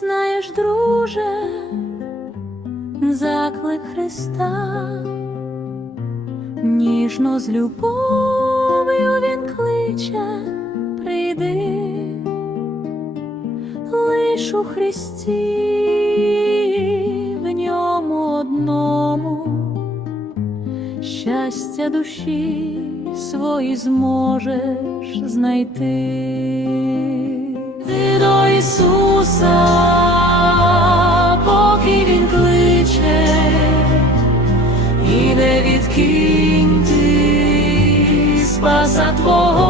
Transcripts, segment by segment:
знаєш, друже, заклик Христа, ніжно з любов'ю він кличе, прийди, лиш у Христі, в ньому одному, щастя душі свої зможеш знайти. Ти до Ісуса, відкинь ти спаса Твого,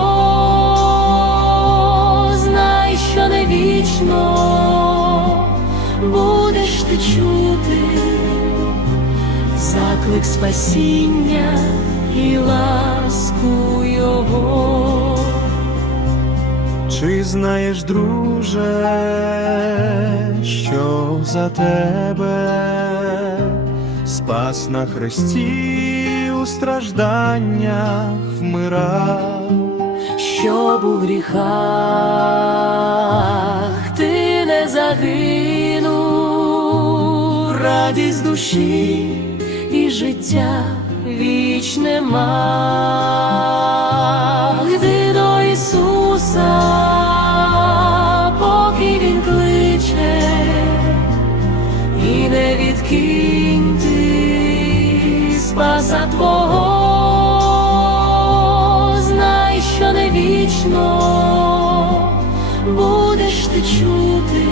знай, що не вічно будеш ти чути заклик спасіння і ласку Його. Чи знаєш, друже, що за тебе спас на хресті у стражданнях вмирав? Щоб у гріхах ти не загинув, радість душі і життя вічне мав. Спаса Твого, знай, що не вічно будеш ти чути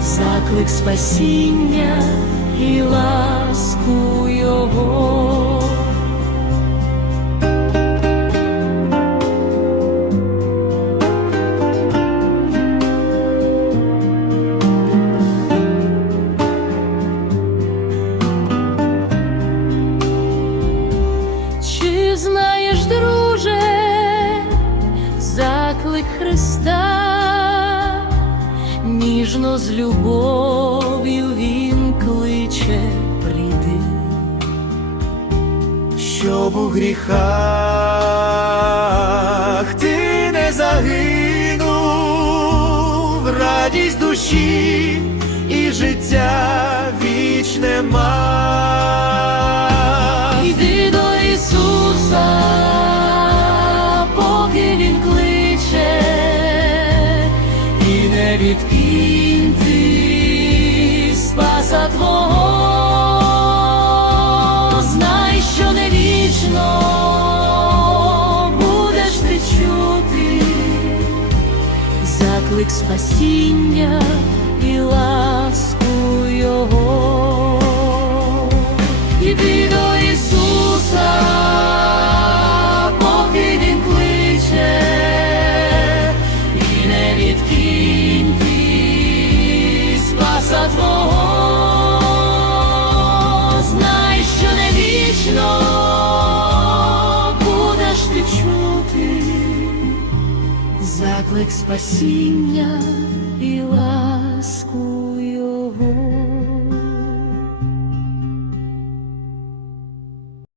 заклик спасіння заклик Христа, ніжно з любов'ю він кличе, прийди, Щоб у гріхах ти не загинув, радість душі і життя вічне мав. Відкинь ти спаса Твого, знай, що не вічно будеш ти чути заклик спасіння і ласку заклик спасіння і ласку